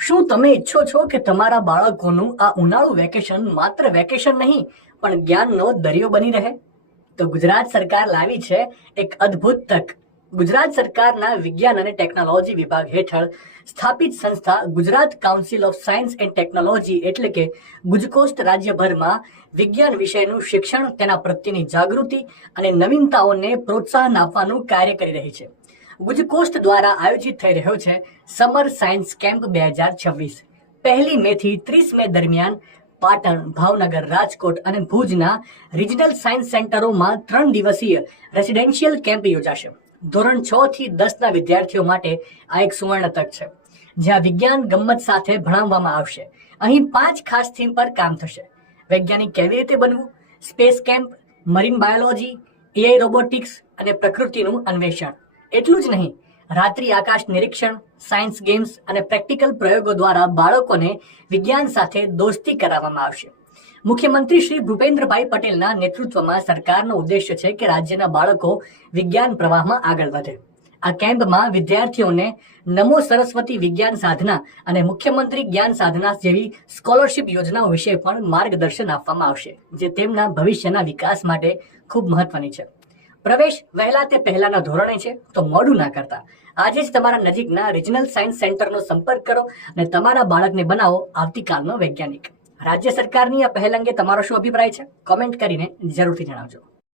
શું તમે ઈચ્છો છો કે તમારા બાળકોનું આ ઉનાળુ વેકેશન માત્ર વેકેશન નહીં પણ જ્ઞાનનો દરિયો બની રહે? તો ગુજરાત સરકાર લાવી છે એક અદ્ભુત તક. ગુજરાત સરકારના વિજ્ઞાન અને ટેકનોલોજી વિભાગ હેઠળ સ્થાપિત સંસ્થા Gujarat council of science and technology એટલે કે ગુજકોસ્ટ રાજ્યભરમાં વિજ્ઞાન વિષયનું શિક્ષણ, તેના પ્રત્યેની જાગૃતિ અને નવીનતાઓને પ્રોત્સાહન આપવાનું કાર્ય કરી રહી છે. ગુજકોસ્ટ દ્વારા આયોજિત થઈ રહ્યો છે સમર સાયન્સ કેમ્પ 2026. 1 મે થી 30 મે દરમિયાન પાટણ, ભાવનગર, રાજકોટ અને ભુજના રિજનલ સાયન્સ સેન્ટરોમાં 3 દિવસીય રેસિડેન્શિયલ કેમ્પ યોજાશે. ધોરણ 6 થી 10 ના વિદ્યાર્થીઓ માટે આ એક સુવર્ણ તક છે, જ્યાં વિજ્ઞાન ગમ્મત સાથે ભણાવવામાં આવશે. અહીં 5 ખાસ થીમ પર કામ થશે. વૈજ્ઞાનિક કેવી રીતે બનવું, space camp, marine biology, AI robotics અને પ્રકૃતિનું અન્વેષણ. એટલું જ નહીં, રાત્રિ આકાશ નિરીક્ષણ, સાયન્સ ગેમ્સ અને પ્રેક્ટિકલ પ્રયોગો દ્વારા બાળકોને વિજ્ઞાન સાથે દોસ્તી કરાવવામાં આવશે. મુખ્યમંત્રી શ્રી ભૂપેન્દ્રભાઈ પટેલના નેતૃત્વમાં સરકારનો ઉદ્દેશ્ય છે કે રાજ્યના બાળકો વિજ્ઞાન પ્રવાહમાં આગળ વધે. આ કેમ્પમાં વિદ્યાર્થીઓને નમો સરસ્વતી વિજ્ઞાન સાધના અને મુખ્યમંત્રી જ્ઞાન સાધના જેવી સ્કોલરશિપ યોજનાઓ વિશે પણ માર્ગદર્શન આપવામાં આવશે, જે તેમના ભવિષ્યના વિકાસ માટે ખૂબ મહત્વની છે. પ્રવેશ વહેલા તે પહેલાના ધોરણે છે, તો મોડું ના કરતા આજે જ તમારા નજીકના રિજનલ સાયન્સ સેન્ટરનો સંપર્ક કરો અને તમારા બાળકને બનાવો આવતીકાલનો વૈજ્ઞાનિક. રાજ્ય સરકારની આ પહેલ અંગે તમારો શું અભિપ્રાય છે? કોમેન્ટ કરીને જરૂરથી જણાવજો.